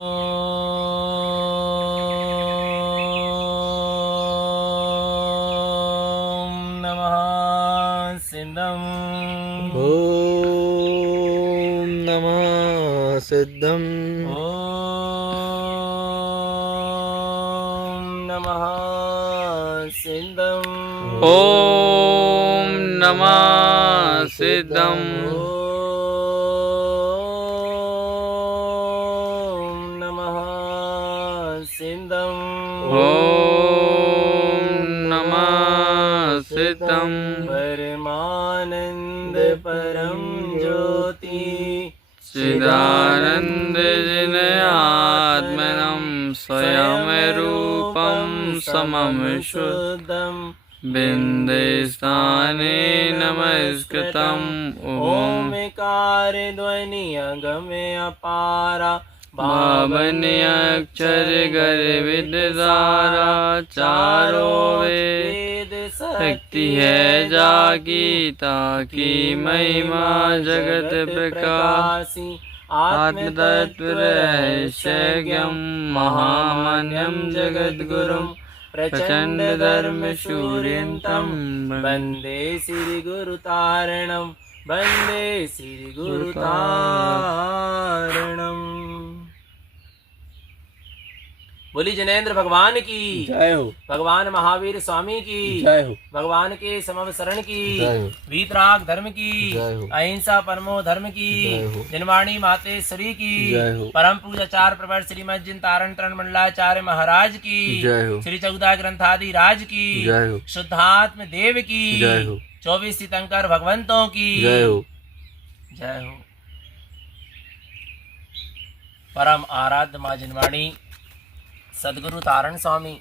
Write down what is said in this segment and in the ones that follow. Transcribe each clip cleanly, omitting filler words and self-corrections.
ॐ नमः सिद्धम् ॐ नमः सिद्धम् ॐ नमः सिद्धम् ॐ नमः सिद्धम् ॐ नमः सिद्धम् ॐ नमः सिद्धम् परमानंद परम ज्योति चिदानन्द जिनयात्मनं स्वयं रूपं समं शुद्धं बिन्दुस्थाने नमस्कृतम् ॐ ओमकार ध्वनि अगमे अपारा भावने अक्षर गर्विदारा चारों वेद शक्ति है जागी ताकि महिमा जगत प्रकाशी आत्मतत्व रहस्यज्ञं महामान्यं जगद्गुरुं प्रचंड धर्म शूर्यन्तं वंदे श्री गुरु तारणम वंदे श्री गुरु तारणम। बोली जनेन्द्र भगवान की जय हो। भगवान महावीर स्वामी की जय हो। भगवान के समम शरण की जय हो। वीतराग धर्म की जय हो। अहिंसा परमो धर्म की जय हो। जिनवाणी मातेश्वरी की जय हो। परम पूजाचार्य प्रवर श्रीमद जिन तारण तरण मंडलाचार्य महाराज की जय हो। श्री चौदा ग्रंथादि राज की जय हो। शुद्धात्म देव की जय हो। 24 तीर्थंकर भगवंतों की जय हो। जय हो। परम आराध्य माँ जिनवाणी सदगुरु तारण स्वामी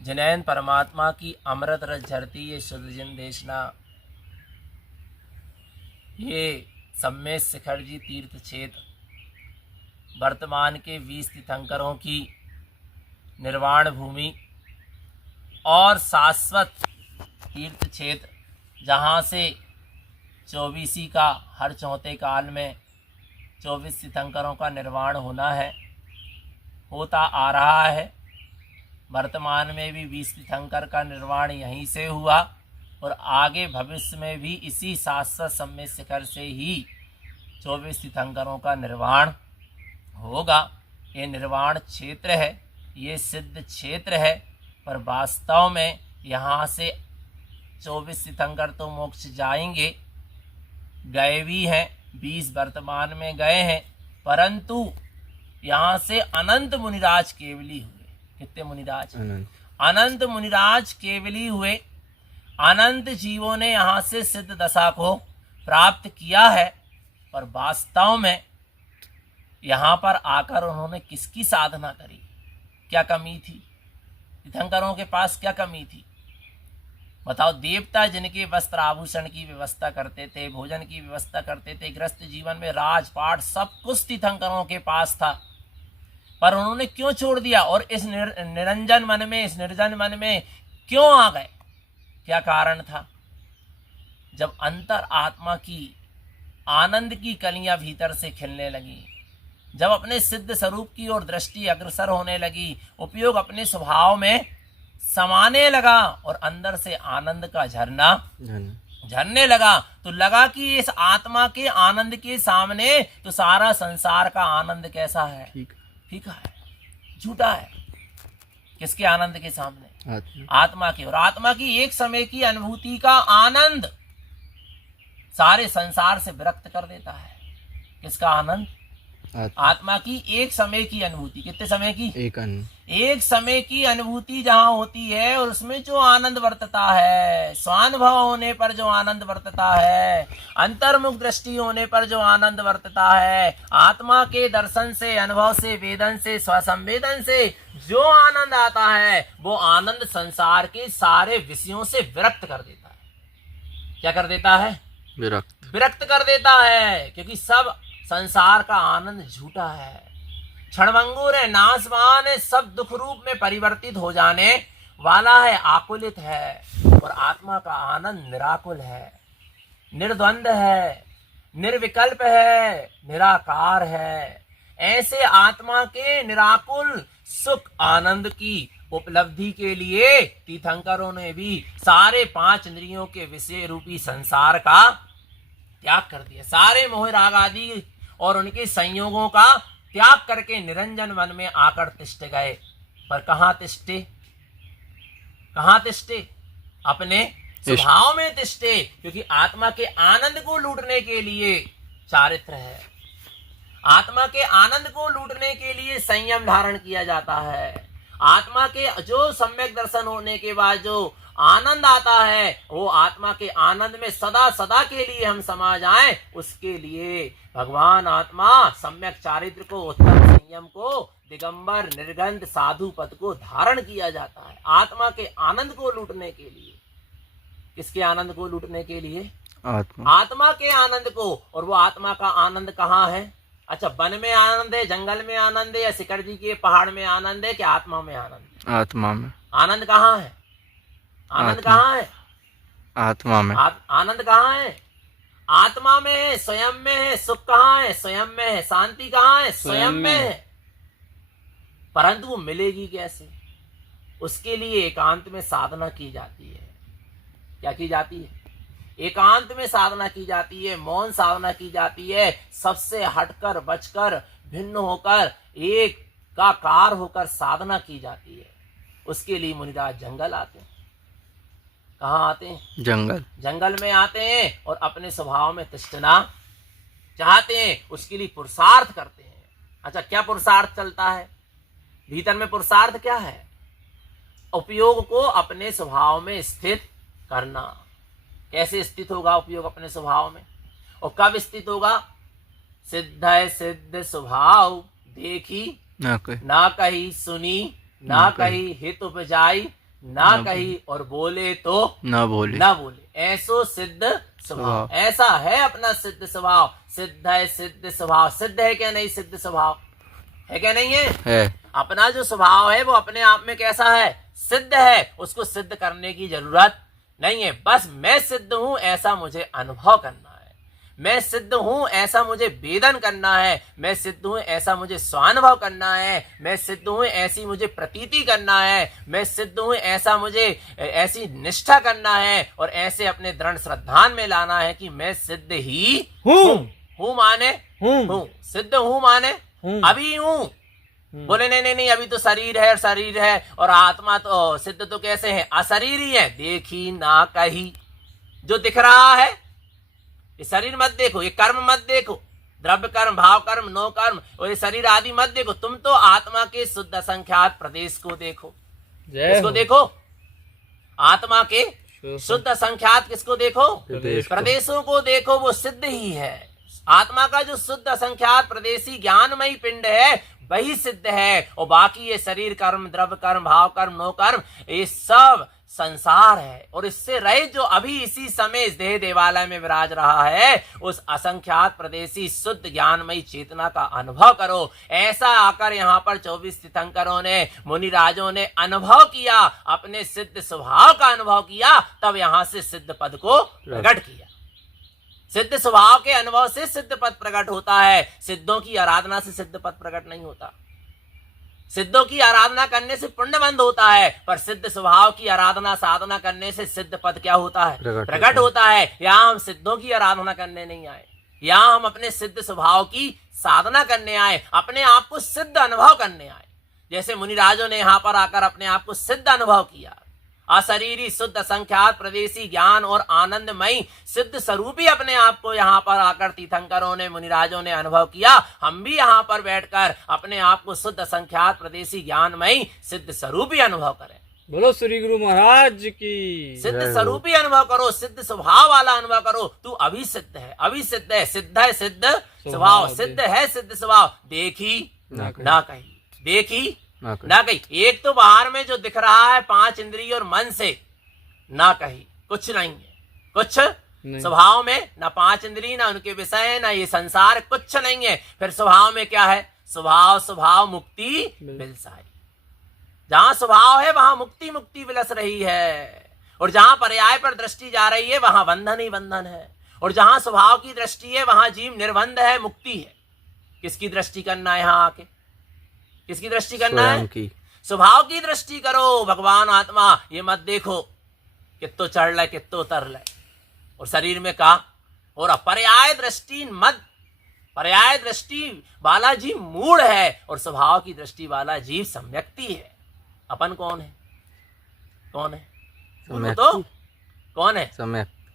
जिनैन परमात्मा की अमृत रस झरती ये शुद्ध जिन देशना ये सम्मेद शिखर जी तीर्थ क्षेत्र वर्तमान के 20 तीर्थंकरों की निर्वाण भूमि और शाश्वत तीर्थ क्षेत्र जहाँ से 24 का हर चौथे काल में 24 तीर्थंकरों का निर्वाण होना है, होता आ रहा है। वर्तमान में भी 20 तीर्थंकर का निर्वाण यहीं से हुआ और आगे भविष्य में भी इसी शाश्वत सम्मेद शिखर से ही 24 तीर्थंकरों का निर्वाण होगा। ये निर्वाण क्षेत्र है, ये सिद्ध क्षेत्र है, पर वास्तव में यहाँ से 24 तीर्थंकर तो मोक्ष जाएंगे, गए भी हैं, 20 वर्तमान में गए हैं, परंतु यहाँ से अनंत मुनिराज केवली हुए। कितने मुनिराज? अनंत मुनिराज केवली हुए। अनंत जीवों ने यहाँ से सिद्ध दशा को प्राप्त किया है, पर वास्तव में यहाँ पर आकर उन्होंने किसकी साधना करी? क्या कमी थी? तीर्थंकरों के पास क्या कमी थी? बताओ। देवता जिनके वस्त्र आभूषण की व्यवस्था करते थे, भोजन की व्यवस्था करते थे, गृहस्थ जीवन में राजपाट सब कुछ तीर्थंकरों के पास था, पर उन्होंने क्यों छोड़ दिया और इस निरंजन मन में, इस निर्जन मन में क्यों आ गए? क्या कारण था? जब अंतर आत्मा की आनंद की कलियां भीतर से खिलने लगी, जब अपने सिद्ध स्वरूप की ओर दृष्टि अग्रसर होने लगी, उपयोग अपने स्वभाव में समाने लगा और अंदर से आनंद का झरना झरने लगा, तो लगा कि इस आत्मा के आनंद के सामने तो सारा संसार का आनंद कैसा है? फीका है, झूठा है। किसके आनंद के सामने? आत्मा के। और आत्मा की एक समय की अनुभूति का आनंद सारे संसार से विरक्त कर देता है। किसका आनंद? आत्मा की एक समय की अनुभूति। कितने समय की? एक समय की अनुभूति जहाँ होती है और उसमें जो आनंद वर्तता है, स्वानुभव होने पर जो आनंद वर्तता है, अंतर्मुख दृष्टि होने पर जो आनंद वर्तता है, आत्मा के दर्शन से, अनुभव से, वेदन से, स्वसंवेदन से जो आनंद आता है, वो आनंद संसार के सारे विषयों से विरक्त कर देता है। क्या कर देता है? विरक्त कर देता है, क्योंकि सब संसार का आनंद झूठा है, क्षणभंगुर है, नाशवान है, सब दुख रूप में परिवर्तित हो जाने वाला है, आकुलित है। और आत्मा का आनंद निराकुल है, निर्द्वंद है, निर्विकल्प है, निराकार है। ऐसे आत्मा के निराकुल सुख आनंद की उपलब्धि के लिए तीर्थंकरों ने भी सारे 5 इंद्रियों के विषय रूपी संसार का त्याग कर दिया। सारे मोह राग आदि और उनके संयोगों का त्याग करके निरंजन मन में आकर तिष्ठ गए। पर कहाँ तिष्ठे? कहाँ तिष्ठे? अपने स्वभाव में तिष्ठे, क्योंकि आत्मा के आनंद को लूटने के लिए चारित्र है। आत्मा के आनंद को लूटने के लिए संयम धारण किया जाता है। आत्मा के जो सम्यक दर्शन होने के बाद जो आनंद आता है, वो आत्मा के आनंद में सदा सदा के लिए हम समा जाएं, उसके लिए भगवान आत्मा सम्यक चारित्र को, उत्तम संयम को, दिगंबर निर्गंध साधु पद को धारण किया जाता है आत्मा के आनंद को लूटने के लिए। किसके आनंद को लूटने के लिए? आत्मा के आनंद को। और वो आत्मा का आनंद कहाँ है? अच्छा, वन में आनंद है, जंगल में आनंद है, या शिखर जी के पहाड़ में आनंद है, कि आत्मा में आनंद? आत्मा में। आनंद कहाँ है? आनंद कहाँ है? आत्मा में। आनंद कहाँ है? आत्मा में है, स्वयं में है। सुख कहाँ है? स्वयं में है। शांति कहाँ है? स्वयं में है। परंतु वो मिलेगी कैसे? उसके लिए एकांत में साधना की जाती है। क्या की जाती है? एकांत में साधना की जाती है, मौन साधना की जाती है, सबसे हटकर, बचकर, भिन्न होकर, एक का कार होकर साधना की जाती है। उसके लिए मुनिराज जंगल आते हैं। कहाँ आते हैं? जंगल। जंगल में आते हैं और अपने स्वभाव में तिष्ठना चाहते हैं, उसके लिए पुरुषार्थ करते हैं। अच्छा, क्या पुरुषार्थ चलता है भीतर में? पुरुषार्थ क्या है? उपयोग को अपने स्वभाव में स्थित करना। कैसे स्थित होगा उपयोग अपने स्वभाव में? और कब स्थित होगा? सिद्ध है सिद्ध स्वभाव देखी ना कही, सुनी ना कही, हित उपजाई ना कही, और बोले तो ना बोले। ऐसो सिद्ध स्वभाव। ऐसा है अपना सिद्ध स्वभाव। सिद्ध है सिद्ध स्वभाव। सिद्ध है क्या नहीं? सिद्ध स्वभाव है क्या नहीं है? अपना जो स्वभाव है वो अपने आप में कैसा है? सिद्ध है। उसको सिद्ध करने की जरूरत नहीं है। बस मैं सिद्ध हूं ऐसा मुझे अनुभव करना है। मैं सिद्ध हूं ऐसा मुझे वेदन करना है। मैं सिद्ध हूं ऐसा मुझे स्वानुभव करना है। मैं सिद्ध हूं ऐसी मुझे प्रतीति करना है। मैं सिद्ध हूं ऐसा मुझे ऐसी निष्ठा करना है, और ऐसे अपने दृढ़ श्रद्धान में लाना है कि मैं सिद्ध ही हूं माने हूं। सिद्ध हूं माने अभी हूं। बोले नहीं नहीं नहीं, अभी तो शरीर है, शरीर है, और आत्मा तो सिद्ध तो कैसे है? अशरीर ही है। देखी ना कही। जो दिख रहा है ये शरीर मत देखो, ये कर्म मत देखो, द्रव्य कर्म, भाव कर्म, नो कर्म, और ये शरीर आदि मत देखो। तुम तो आत्मा के शुद्ध असंख्यात प्रदेश को देखो। किसको देखो? आत्मा के शुद्ध असंख्यात किसको देखो? प्रदेशों को देखो। वो सिद्ध ही है। आत्मा का जो शुद्ध असंख्यात प्रदेशी ज्ञानमयी पिंड है वही सिद्ध है। और बाकी ये शरीर कर्म, द्रव्य कर्म, भाव कर्म, नो कर्म, ये सब संसार है। और इससे रहित जो अभी इसी समय इस देह देवालय में विराज रहा है, उस असंख्यात प्रदेशी शुद्ध ज्ञानमयी चेतना का अनुभव करो। ऐसा आकर यहाँ पर 24 तीर्थंकरों ने, मुनिराजों ने अनुभव किया, अपने सिद्ध स्वभाव का अनुभव किया, तब यहाँ से सिद्ध पद को प्रकट किया। सिद्ध स्वभाव के अनुभव से सिद्ध पद प्रकट होता है। सिद्धों की आराधना से सिद्ध पद प्रकट नहीं होता। सिद्धों की आराधना करने से पुण्य बंद होता है, पर सिद्ध स्वभाव की आराधना साधना करने से सिद्ध पद क्या होता है? प्रकट होता है। यहाँ हम सिद्धों की आराधना करने नहीं आए, यहाँ हम अपने सिद्ध स्वभाव की साधना करने आए, अपने आप को सिद्ध अनुभव करने आए। जैसे मुनिराजों ने यहाँ पर आकर अपने आप को सिद्ध अनुभव किया। अशरीरी शुद्ध असंख्यात प्रदेशी ज्ञान और आनंदमयी सिद्ध स्वरूपी अपने आप को यहाँ पर आकर तीर्थंकरों ने, मुनिराजों ने अनुभव किया। हम भी यहाँ पर बैठकर अपने आप को शुद्ध असंख्यात प्रदेशी ज्ञानमयी सिद्ध स्वरूपी अनुभव करें। बोलो श्री गुरु महाराज की। सिद्ध स्वरूपी अनुभव करो, सिद्ध स्वभाव वाला अनुभव करो। तू अभी सिद्ध है, अभी सिद्ध है। सिद्ध है सिद्ध स्वभाव, सिद्ध है सिद्ध स्वभाव देखी ना कही, देखी ना कही। एक तो बाहर में जो दिख रहा है 5 इंद्रिय और मन से, ना कही, कुछ नहीं है, कुछ स्वभाव में ना 5 इंद्रिय, ना उनके विषय, ना ये संसार, कुछ नहीं है। फिर स्वभाव में क्या है? स्वभाव मुक्ति बिलसाई। जहां स्वभाव है वहां मुक्ति मुक्ति विलस रही है, और जहां पर्याय पर दृष्टि जा रही है वहां बंधन ही बंधन है, और जहां स्वभाव की दृष्टि है वहां जीव निर्बंध है, मुक्ति है। किसकी दृष्टि करना है यहाँ आके? किसकी दृष्टि करना है? स्वयं की। स्वभाव की दृष्टि करो। भगवान आत्मा ये मत देखो कितो चढ़ ले कितो उतर ले। और शरीर में कहा और पर्याय दृष्टि मत, पर्याय दृष्टि वाला जीव मूढ़ है और स्वभाव की दृष्टि वाला जीव सम्यक्ति है। अपन कौन है? कौन है? बोलो तो कौन है?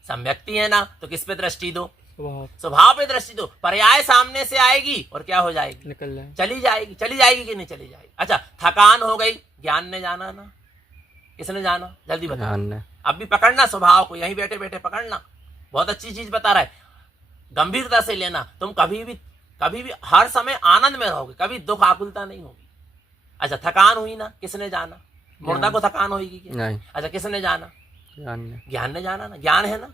सम्यक्ति है ना। तो किस पे दृष्टि दो? स्वभाव पे दृष्टि दो। पर्याय सामने से आएगी और क्या हो जाएगी? निकल जाएगी, चली जाएगी। चली जाएगी कि नहीं चली जाएगी? अच्छा, थकान हो गई, ज्ञान ने जाना ना? किसने जाना? जल्दी बताओ। अब भी पकड़ना स्वभाव को, यहीं बैठे बैठे पकड़ना। बहुत अच्छी चीज बता रहा है, गंभीरता से लेना। तुम कभी भी हर समय आनंद में रहोगे, कभी दुख आकुलता नहीं होगी। अच्छा, थकान हुई ना, किसने जाना? मुर्दा को थकान होगी क्या? अच्छा, किसने जाना? ज्ञान ने जाना ना। ज्ञान है ना,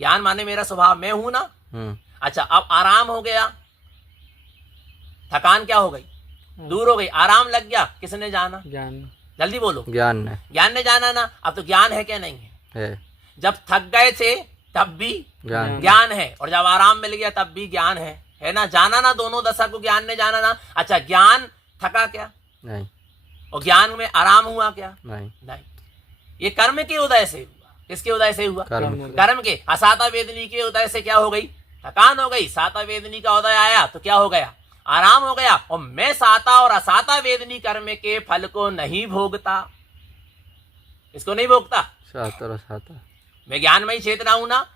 ज्ञान माने मेरा स्वभाव, मैं हूं ना। अच्छा, अब आराम हो गया, थकान क्या हो गई? दूर हो गई, आराम लग गया, किसने जाना? ज्ञान। जल्दी बोलो। ज्ञान ने जाना ना। अब तो ज्ञान है क्या? नहीं है। जब थक गए थे तब भी ज्ञान है और जब आराम मिल गया तब भी ज्ञान है ना? जाना ना, दोनों दशा को ज्ञान ने जाना ना। अच्छा, ज्ञान थका क्या? नहीं। और ज्ञान में आराम हुआ क्या? नहीं। ये कर्म के उदय से हुआ। किसके उदय से हुआ? कर्म के। असाता वेदनी के उदय से क्या हो गई? थकान हो गई। साता वेदनी का उदय आया तो क्या हो गया? आराम हो गया। और मैं साता और असाता वेदनी कर्म के फल को नहीं भोगता। इसको नहीं भोगता। साता और असाता, मैं ज्ञानमयी चेतना हूं ना,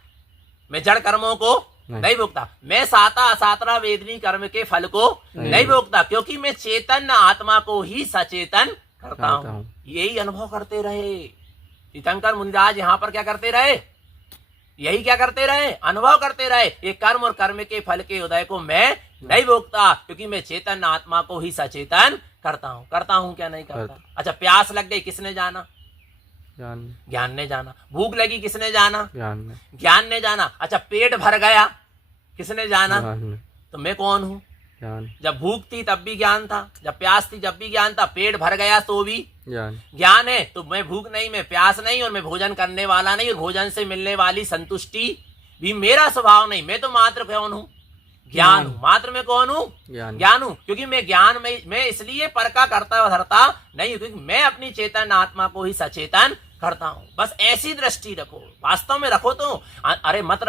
मैं जड़ कर्मों को नहीं भोगता। मैं साता असाता वेदनी कर्म के फल को नहीं भोगता, क्योंकि मैं चेतन आत्मा को ही सचेतन करता हूं। यही अनुभव करते रहे तीर्थंकर मुनिराज। यहाँ पर क्या करते रहे? यही क्या करते रहे? अनुभव करते रहे। ये कर्म और कर्म के फल के उदय को मैं नहीं भोगता, क्योंकि मैं चेतन आत्मा को ही सचेतन करता हूं। करता हूं क्या? नहीं करता। अच्छा, प्यास लग गई, किसने जाना? ज्ञान ने जाना। भूख लगी, किसने जाना? ज्ञान ने जाना। अच्छा, पेट भर गया, किसने जाना? तो मैं कौन हूं? जब भूख थी तब भी ज्ञान था, जब प्यास थी जब भी ज्ञान था, पेट भर गया तो भी ज्ञान है। तो मैं भूख नहीं, मैं प्यास नहीं, और मैं भोजन करने वाला नहीं, और भोजन से मिलने वाली संतुष्टि भी मेरा स्वभाव नहीं। मैं तो मात्र कौन हूँ? ज्ञान हूँ। मात्र में कौन हूँ? ज्ञान हूँ। क्योंकि मैं ज्ञान में, मैं इसलिए पर का करता धरता नहीं, क्योंकि मैं अपनी चेतन आत्मा को ही सचेतन करता हूँ। बस ऐसी दृष्टि रखो, वास्तव में रखो। तो अरे मत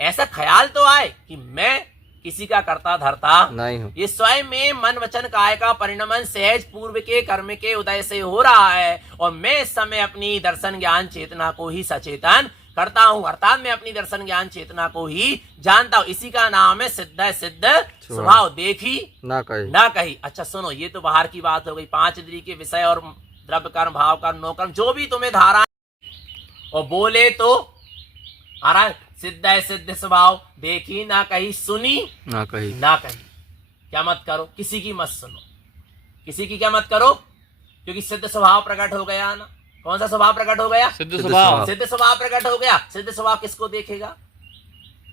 ऐसा ख्याल तो आए कि मैं किसी का करता धरता नहीं हूँ। ये स्वयं में मन वचन काय का परिणमन सहज पूर्व के कर्म के उदय से हो रहा है, और मैं इस समय अपनी दर्शन ज्ञान चेतना को ही सचेतन करता हूँ। अर्थात मैं अपनी दर्शन ज्ञान चेतना को ही जानता हूँ। इसी का नाम है सिद्ध सिद्ध स्वभाव, देखी ना कही। अच्छा सुनो, ये तो बाहर की बात हो गई। 5 इंद्रिय के विषय और द्रव्य कर्म, भाव कर्म, नो कर्म, जो भी तुम्हें धारा और बोले तो आ रहा है। सिद्ध है सिद्ध स्वभाव, देखी ना कही, सुनी ना कही। क्या मत करो? किसी की मत सुनो, किसी की क्या मत करो, क्योंकि सिद्ध स्वभाव प्रकट हो गया ना। कौन सा स्वभाव प्रकट हो गया? सिद्ध स्वभाव। सिद्ध स्वभाव प्रकट हो गया। सिद्ध स्वभाव किसको देखेगा?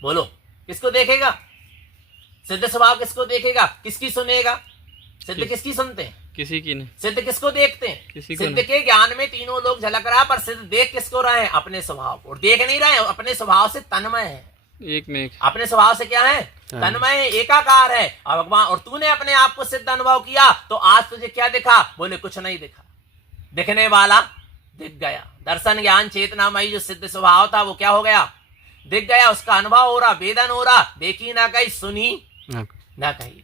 बोलो, किसको देखेगा? सिद्ध स्वभाव किसको देखेगा? किसकी सुनेगा? सिद्ध किसकी सुनते हैं? किसी की नहीं। सिद्ध किसको देखते हैं? किसी सिद्ध के ज्ञान में तीनों लोग झलक रहा, पर सिद्ध देख किसको रहे हैं? अपने स्वभाव को। देख नहीं रहे, अपने स्वभाव से तन्मय है। एक में एक। अपने स्वभाव से क्या है? तन्मय है, एकाकार है। और भगवान, और तूने अपने आप को सिद्ध अनुभव किया, तो आज तुझे क्या दिखा? बोले कुछ नहीं दिखा। दिखने वाला दिख गया। दर्शन ज्ञान चेतनामयी जो सिद्ध स्वभाव था वो क्या हो गया? दिख गया। उसका अनुभव हो रहा, वेदन हो रहा। देखी ना कही, सुनी ना कही।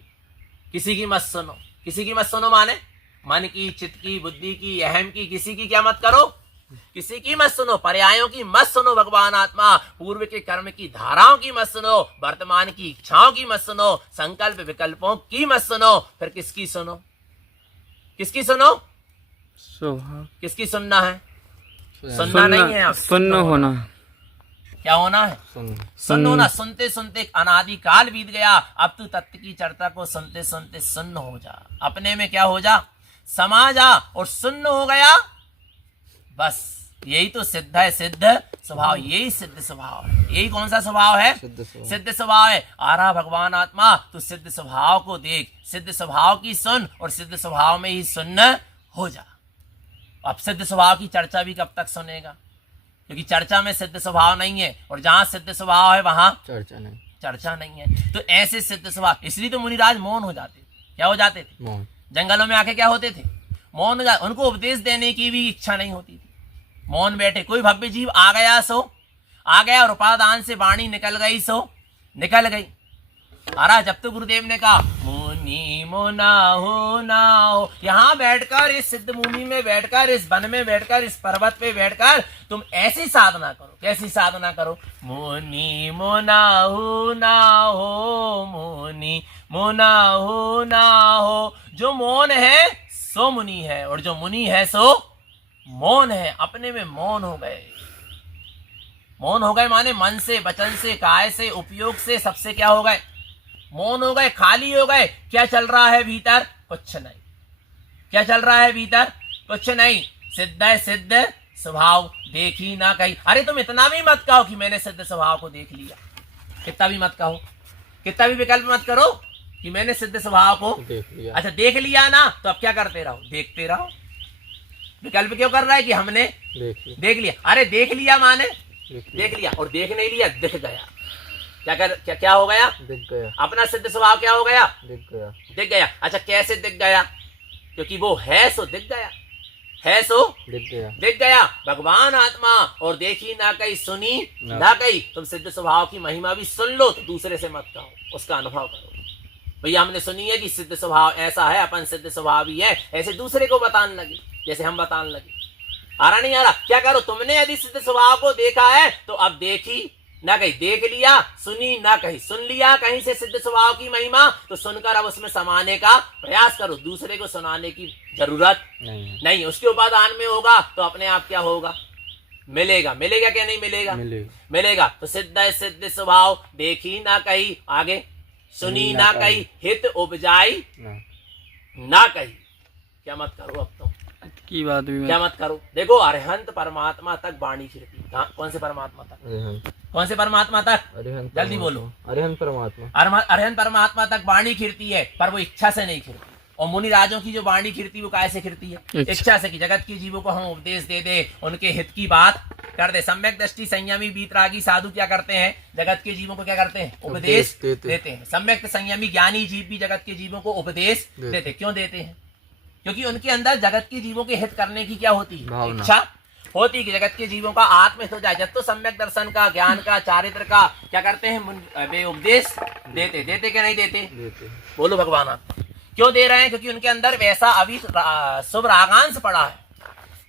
किसी की मत सुनो। किसी की मत सुनो माने मन की, चित्त की, बुद्धि की, अहम की, किसी की क्या मत करो? किसी की मत सुनो। पर्यायों की मत सुनो। भगवान आत्मा पूर्व के कर्म की धाराओं की मत सुनो। वर्तमान की इच्छाओं की मत सुनो। संकल्प विकल्पों की मत सुनो। फिर किसकी सुनो? किसकी सुनो? किसकी सुनना है? सुनना नहीं है, सुन्न होना। क्या होना है? सुन्न होना। सुनते सुनते अनादि काल बीत गया। अब तू तत्व की चर्चा को सुनते सुनते सुन्न हो जा। अपने में क्या हो जा? समा जा और सुन्न हो गया। बस यही तो सिद्ध है सिद्ध स्वभाव। यही सिद्ध स्वभाव है। यही कौन सा स्वभाव है? सिद्ध स्वभाव है। आ रहा भगवान आत्मा, तू सिद्ध स्वभाव को देख, सिद्ध स्वभाव की सुन, और सिद्ध स्वभाव में ही सुन्न हो जा। अब सिद्ध स्वभाव की चर्चा भी कब तक सुनेगा? क्योंकि चर्चा में सिद्ध स्वभाव नहीं है, और जहां सिद्ध स्वभाव है वहां चर्चा नहीं। चर्चा नहीं है। तो ऐसे सिद्ध स्वभाव, इसलिए तो मुनिराज मौन हो जाते थे। क्या हो जाते थे? मौन। जंगलों में आके क्या होते थे? मौन हो जाते। उनको उपदेश देने की भी इच्छा नहीं होती थी, मौन बैठे। कोई भव्य जीव आ गया सो आ गया, और उपादान से वाणी निकल गई सो निकल गई। अरे जब तो गुरुदेव ने कहा मुनि मुना हो ना हो, यहाँ बैठकर, इस सिद्ध भूमि में बैठकर, इस वन में बैठकर, इस पर्वत पे बैठकर तुम ऐसी साधना करो। कैसी साधना करो? मुनि मुना हो ना हो, मुनि मुना हो ना हो। जो मौन है सो मुनि है, और जो मुनि है सो मौन है। अपने में मौन हो गए। मौन हो गए माने मन से, वचन से, काय से, उपयोग से, सबसे क्या हो गए? मौन हो गए, खाली हो गए। क्या चल रहा है भीतर? कुछ नहीं। क्या चल रहा है भीतर? कुछ नहीं। सिद्ध है सिद्ध स्वभाव देखी ना कहीं। अरे तुम इतना भी मत कहो कि मैंने सिद्ध स्वभाव को देख लिया। कितना भी मत कहो, कितना भी विकल्प मत करो कि मैंने सिद्ध स्वभाव को देख लिया। अच्छा देख लिया ना, तो अब क्या करते रहो? देखते रहो। विकल्प क्यों कर रहा है कि हमने देख लिया? अरे देख लिया माने देख लिया, और देख नहीं लिया, दिख गया। क्या हो गया? दिख गया। अपना सिद्ध स्वभाव क्या हो गया? दिख गया। दिख गया। अच्छा कैसे दिख गया? क्योंकि वो है सो दिख गया, है सो दिख गया। दिख गया। भगवान आत्मा, और देखी ना कहीं, सुनी ना कहीं। तुम सिद्ध स्वभाव की महिमा भी सुन लो, तो दूसरे से मत कहो, उसका अनुभव करो। भैया हमने सुनी है कि सिद्ध स्वभाव ऐसा है, अपन सिद्ध स्वभाव ही है, ऐसे दूसरे को बताने लगे, जैसे हम बताने लगे। आ रहा नहीं आ रहा? क्या करो? तुमने यदि सिद्ध स्वभाव को देखा है तो अब देखी ना कहीं, देख लिया, सुनी ना कहीं, सुन लिया कहीं से सिद्ध स्वभाव की महिमा, तो सुनकर अब उसमें समाने का प्रयास करो। दूसरे को सुनाने की जरूरत नहीं। उसके उपादान में होगा तो अपने आप क्या होगा? मिलेगा। मिलेगा क्या नहीं मिलेगा? मिलेगा। तो सिद्ध है सिद्ध स्वभाव देखी ना कहीं, आगे सुनी ना कहीं, हित उपजाई ना कहीं। क्या मत करो? अब तो की बात भी क्या मत करो? देखो अरहंत परमात्मा तक वाणी फिरती। कौन से परमात्मा तक? कौन से परमात्मा तक? जल्दी बोलो। अरहंत परमात्मा। अरहंत परमात्मा तक वाणी खिरती है, पर वो इच्छा से नहीं खिरती। और मुनि राजों की जो वाणी खिरती वो कैसे खिरती है? इच्छा से। कि जगत के जीवों को हम उपदेश दे दे, उनके हित की बात कर दे। सम्यक दृष्टि संयमी बीतरागी साधु क्या करते हैं? जगत के जीवों को क्या करते हैं? उपदेश देते हैं। सम्यक संयमी ज्ञानी जीव भी जगत के जीवों को उपदेश देते। क्यों देते हैं? क्योंकि उनके अंदर जगत के जीवों के हित करने की क्या होती है? इच्छा होती है कि जगत के जीवों का आत्महित हो जाए। जब तो सम्यक दर्शन का, ज्ञान का, चारित्र का क्या करते हैं? वे उपदेश देते। देते क्या नहीं देते? बोलो भगवान आप क्यों दे रहे हैं? क्योंकि उनके अंदर वैसा अभी शुभ रागांश पड़ा है।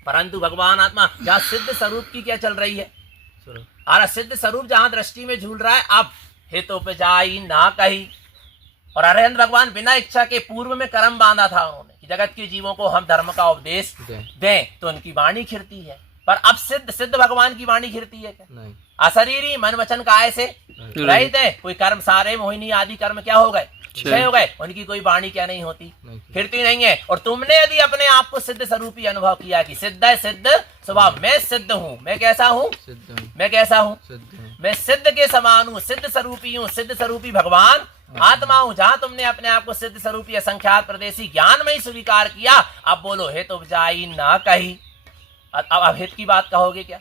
परंतु भगवान आत्मा जहाँ सिद्ध स्वरूप की क्या चल रही है? अरे सिद्ध स्वरूप जहाँ दृष्टि में झूल रहा है, अब हित उपजाई ना कही। और अरहंत भगवान बिना इच्छा के पूर्व में कर्म बांधा था उन्होंने कि जगत के जीवों को हम धर्म का उपदेश दें, तो उनकी वाणी खिरती है। पर अब सिद्ध भगवान की वाणी खिरती है क्या? नहीं। अशरीरी मन वचन काय से रहित है। कोई कर्म, सारे मोहिनी आदि कर्म क्या हो गए? क्षय हो गए। उनकी कोई वाणी क्या नहीं होती? खिरती नहीं है। और तुमने यदि अपने आप को सिद्ध स्वरूपी अनुभव किया कि सिद्ध है सिद्ध स्वभाव, मैं सिद्ध हूँ, मैं कैसा हूँ? मैं कैसा हूँ? मैं सिद्ध के समान हूँ, सिद्ध स्वरूपी हूँ, सिद्ध स्वरूपी भगवान आत्मा हूँ। जहां तुमने अपने आप को सिद्ध स्वरूपी असंख्यात प्रदेशी ज्ञान में ही स्वीकार किया, अब बोलो हित उपजाई ना कही। अब हित की बात कहोगे क्या?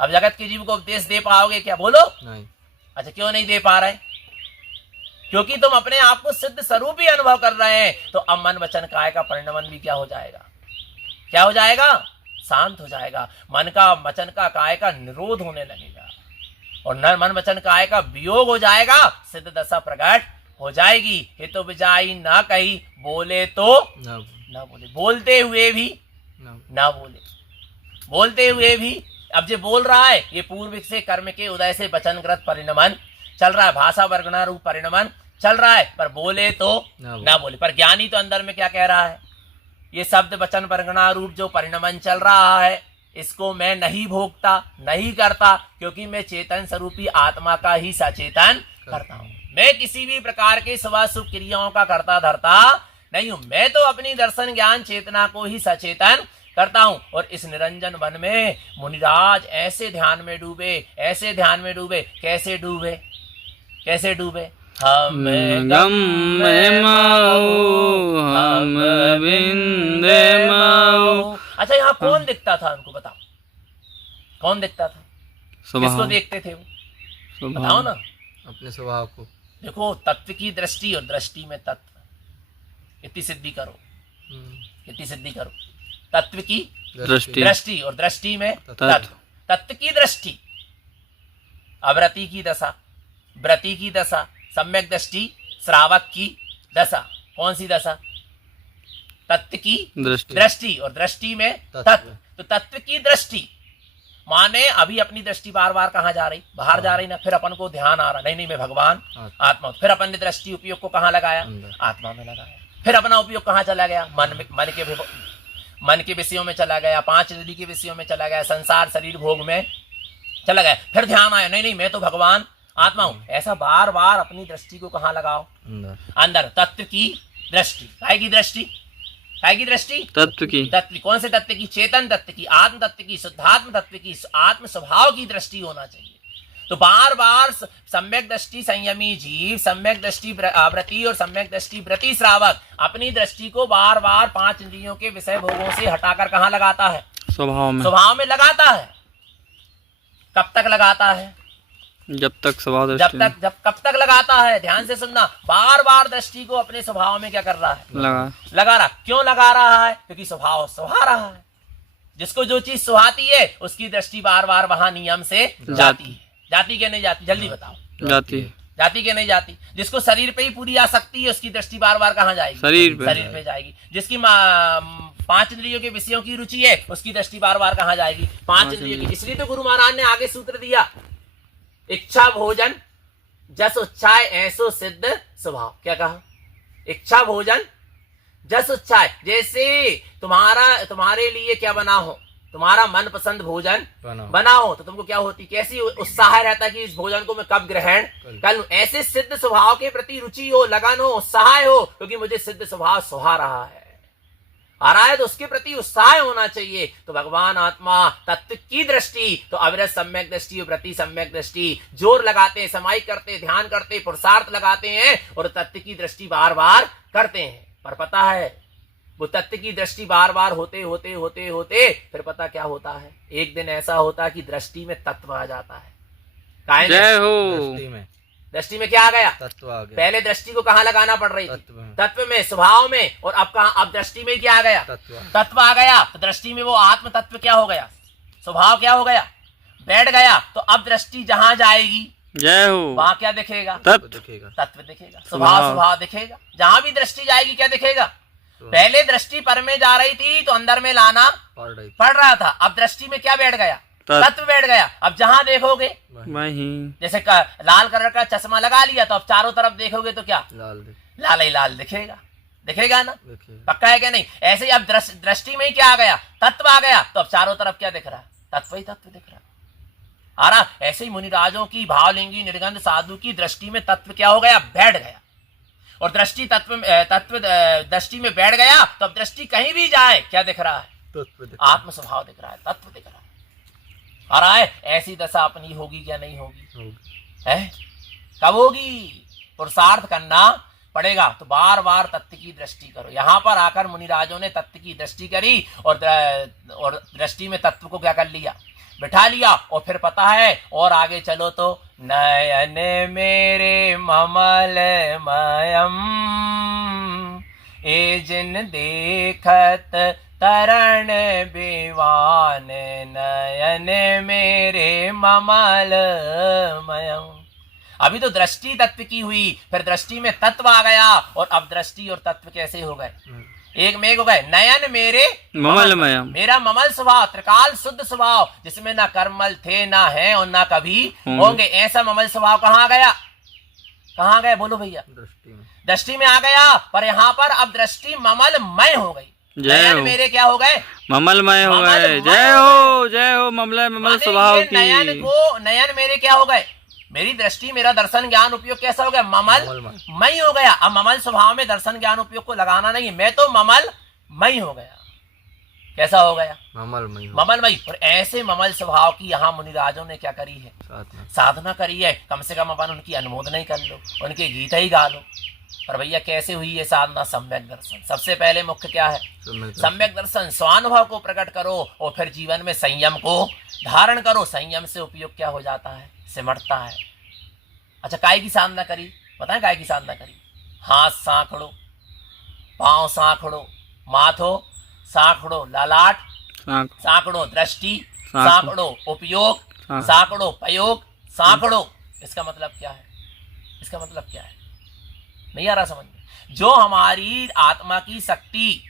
अब जगत के जीव को उपदेश दे पाओगे क्या? बोलो नहीं। अच्छा क्यों नहीं दे पा रहे? क्योंकि तुम अपने आप को सिद्ध स्वरूपी अनुभव कर रहे हैं। तो अब मन वचन काय का परिणमन भी क्या हो जाएगा? क्या हो जाएगा? शांत हो जाएगा। मन का, वचन का, काय का निरोध होने लगेगा, और न मन वचन काय का वियोग हो जाएगा। सिद्ध दशा प्रकट हो जाएगी। हित उपजाई ना कही, बोले तो ना बोले, बोलते हुए भी ना बोले, बोलते हुए भी। अब जो बोल रहा है ये पूर्व से कर्म के उदय से वचनग्रत परिणमन चल रहा है, भाषा वर्गना रूप परिणमन चल रहा है, पर बोले तो ना बोले। पर ज्ञानी तो अंदर में क्या कह रहा है? ये शब्द वचन वर्गना रूप जो परिणमन चल रहा है, इसको मैं नहीं भोगता, नहीं करता, क्योंकि मैं चेतन स्वरूपी आत्मा का ही सचेतन करता हूँ। मैं किसी भी प्रकार के शुभ क्रियाओं का करता धरता नहीं हूँ। मैं तो अपनी दर्शन ज्ञान चेतना को ही सचेतन करता हूँ। और इस निरंजन वन में मुनिराज ऐसे ध्यान में डूबे, ऐसे ध्यान में डूबे। कैसे डूबे? कैसे डूबे? हम गम में माओ, हम बिंदे माओ। अच्छा यहाँ कौन दिखता था उनको? बताओ कौन दिखता था? किसको देखते थे वो? बताओ ना। अपने स्वभाव को। देखो, तत्व की दृष्टि और दृष्टि में तत्व, इतनी सिद्धि करो, इतनी सिद्धि करो। तत्व की दृष्टि। दृष्टि और दृष्टि में तत्व। तत्व। तत्व की दृष्टि, अवरति की दशा, व्रति की दशा, सम्यक दृष्टि, श्रावक की दशा। कौन सी दशा? तत्व की दृष्टि। दृष्टि और दृष्टि में तत्व। तो तत्व की दृष्टि माने अभी अपनी दृष्टि बार बार कहाँ जा रही? बाहर जा रही ना। फिर अपन को ध्यान आ रहा, नहीं नहीं मैं भगवान आत्मा। फिर अपन ने दृष्टि उपयोग को कहाँ लगाया? आत्मा में लगाया। फिर अपना उपयोग कहाँ चला गया? मन के विषयों में चला गया, 5 इंद्रिय के विषयों में चला गया, संसार शरीर भोग में चला गया। फिर ध्यान आया, नहीं नहीं मैं तो भगवान आत्मा हूं। ऐसा बार बार अपनी दृष्टि को कहाँ लगाओ? अंदर। तत्व की दृष्टि। काय की दृष्टि? काय की दृष्टि? तत्व की। तत्व। कौन से तत्व की? चेतन तत्व की, आत्म तत्व की, शुद्धात्म तत्व की, आत्म स्वभाव की दृष्टि होना चाहिए। तो बार बार सम्यक दृष्टि संयमी जीव, सम्यक दृष्टि व्रति और सम्यक दृष्टि व्रति श्रावक अपनी दृष्टि को बार बार 5 इंद्रियों के विषय भोगों से हटाकर कहाँ लगाता है? स्वभाव में। स्वभाव में लगाता है। कब तक लगाता है? जब तक स्वभाव दृष्टि। कब तक लगाता है? ध्यान से सुनना। बार बार दृष्टि को अपने स्वभाव में क्या कर रहा है? लगा रहा। क्यों लगा रहा है? क्योंकि स्वभाव सुहा रहा है। जिसको जो चीज सुहाती है उसकी दृष्टि बार बार वहां नियम से जाती है। जाती के नहीं जाती? जल्दी बताओ। जाती। जाती के नहीं जाती? जिसको शरीर पे ही पूरी आसक्ति है उसकी दृष्टि बार बार कहाँ जाएगी? शरीर पे जाएगी। जिसकी 5 इंद्रियों के विषयों की रुचि है उसकी दृष्टि बार बार कहाँ जाएगी? 5 इंद्रियों की। इसलिए तो गुरु महाराज ने आगे सूत्र दिया, इच्छा भोजन जस उच्चाय ऐसो सिद्ध स्वभाव। क्या कहा? इच्छा भोजन जस उच्चाय। जैसे तुम्हारे लिए क्या बना हो, तुम्हारा मनपसंद भोजन बना हो तो तुमको क्या होती, कैसी उत्साह रहता कि इस भोजन को मैं कब ग्रहण कर लूं। ऐसे सिद्ध स्वभाव के प्रति रुचि हो, लगन हो, उत्साह हो, क्योंकि मुझे सिद्ध स्वभाव सुहा रहा है, आ रहा है, तो उसके प्रति उत्साह होना चाहिए। तो भगवान आत्मा तत्व की दृष्टि, तो अविरत सम्यक दृष्टि, व्रति सम्यक दृष्टि, जोर लगाते हैं, समाई करते, ध्यान करते, पुरुषार्थ लगाते हैं और तत्व की दृष्टि बार बार करते हैं। पर पता है वो तत्व की दृष्टि बार बार होते होते होते होते फिर पता क्या होता है? एक दिन ऐसा होता है कि दृष्टि में तत्व आ जाता है। जय हो। दृष्टि में क्या आ गया? तत्व आ गया। पहले दृष्टि को कहाँ लगाना पड़ रही थी? तत्व में, स्वभाव में। और अब कहाँ? अब दृष्टि में क्या आ गया? तत्व आ गया। तो दृष्टि में वो आत्म तत्व क्या हो गया? स्वभाव क्या हो गया? बैठ गया। तो अब दृष्टि जहां जाएगी, जय हो, वहां क्या दिखेगा? तत्व दिखेगा। स्वभाव दिखेगा। जहां भी दृष्टि जाएगी क्या दिखेगा? पहले दृष्टि पर में जा रही थी तो अंदर में लाना पड़ रहा था। अब दृष्टि में क्या बैठ गया? तत्व बैठ गया। अब जहां देखोगे वहीं, जैसे लाल कलर का चश्मा लगा लिया तो अब चारों तरफ देखोगे तो क्या? लाल ही लाल दिखेगा ना? पक्का है क्या नहीं? ऐसे ही अब दृष्टि में ही क्या आ गया? तत्व आ गया। तो अब चारों तरफ क्या दिख रहा? तत्व ही तत्व दिख रहा आ रहा। ऐसे ही मुनिराजों की, भावलिंगी निर्गंध साधु की दृष्टि में तत्व क्या हो गया? बैठ गया। और दृष्टि तत्व दृष्टि में बैठ गया तो अब दृष्टि कहीं भी जाए क्या दिख रहा है? आत्म स्वभाव दिख रहा है, तत्व दिख रहा है, आ रहा है। ऐसी दशा अपनी होगी क्या नहीं होगी? है? कब होगी? पुरुषार्थ करना पड़ेगा। तो बार बार तत्व की दृष्टि करो। यहाँ पर आकर मुनिराजों ने तत्व की दृष्टि करी और दृष्टि में तत्व को क्या कर लिया? बिठा लिया। और फिर पता है और आगे चलो तो नयन मेरे ममल मयम ए जिन देखत तरण बेवान नयन मेरे ममल मयम। अभी तो दृष्टि तत्व की हुई, फिर दृष्टि में तत्व आ गया और अब दृष्टि और तत्व कैसे हो गए? एक में एक हो गए। नयन मेरे ममलमयम, मेरा ममल स्वभाव, त्रिकाल शुद्ध स्वभाव, जिसमें ना कर्मल थे, ना है और ना कभी होंगे। ऐसा ममल स्वभाव कहाँ गया? कहाँ गए? बोलो भैया। दृष्टि में आ गया। पर यहाँ पर अब दृष्टि ममलमय हो गई। नयन मेरे क्या हो गए? ममलमय हो गए। जय हो, जय हो। ममल स्वभाव की नयन मेरे क्या हो गए? मेरी दृष्टि, मेरा दर्शन ज्ञान उपयोग कैसा हो गया? ममलमय हो गया। अब ममल स्वभाव में दर्शन ज्ञान उपयोग को लगाना नहीं, मैं तो ममलमय हो गया। कैसा हो गया? ममलमय। और ऐसे ममल स्वभाव की यहाँ मुनिराजों ने क्या करी है? साधना करी है। कम से कम अपन उनकी अनुमोदना ही कर लो, उनके गीत ही गा लो। पर भैया कैसे हुई ये साधना? सम्यक दर्शन। सबसे पहले मुख्य क्या है? सम्यक दर्शन। स्वानुभव को प्रकट करो और फिर जीवन में संयम को धारण करो। संयम से उपयोग क्या हो जाता है? सिमटता है। अच्छा काय की साधना करी, बताएं काय की साधना करी? हाथ सांकड़ो, पांव सांकड़ो, माथो सांकड़ो, ललाट सांकड़ो, दृष्टि सांकड़ो, उपयोग सांकड़ो, प्रयोग सांकड़ो। इसका मतलब क्या है? इसका मतलब क्या है? नहीं आ रहा समझ में? जो हमारी आत्मा की शक्ति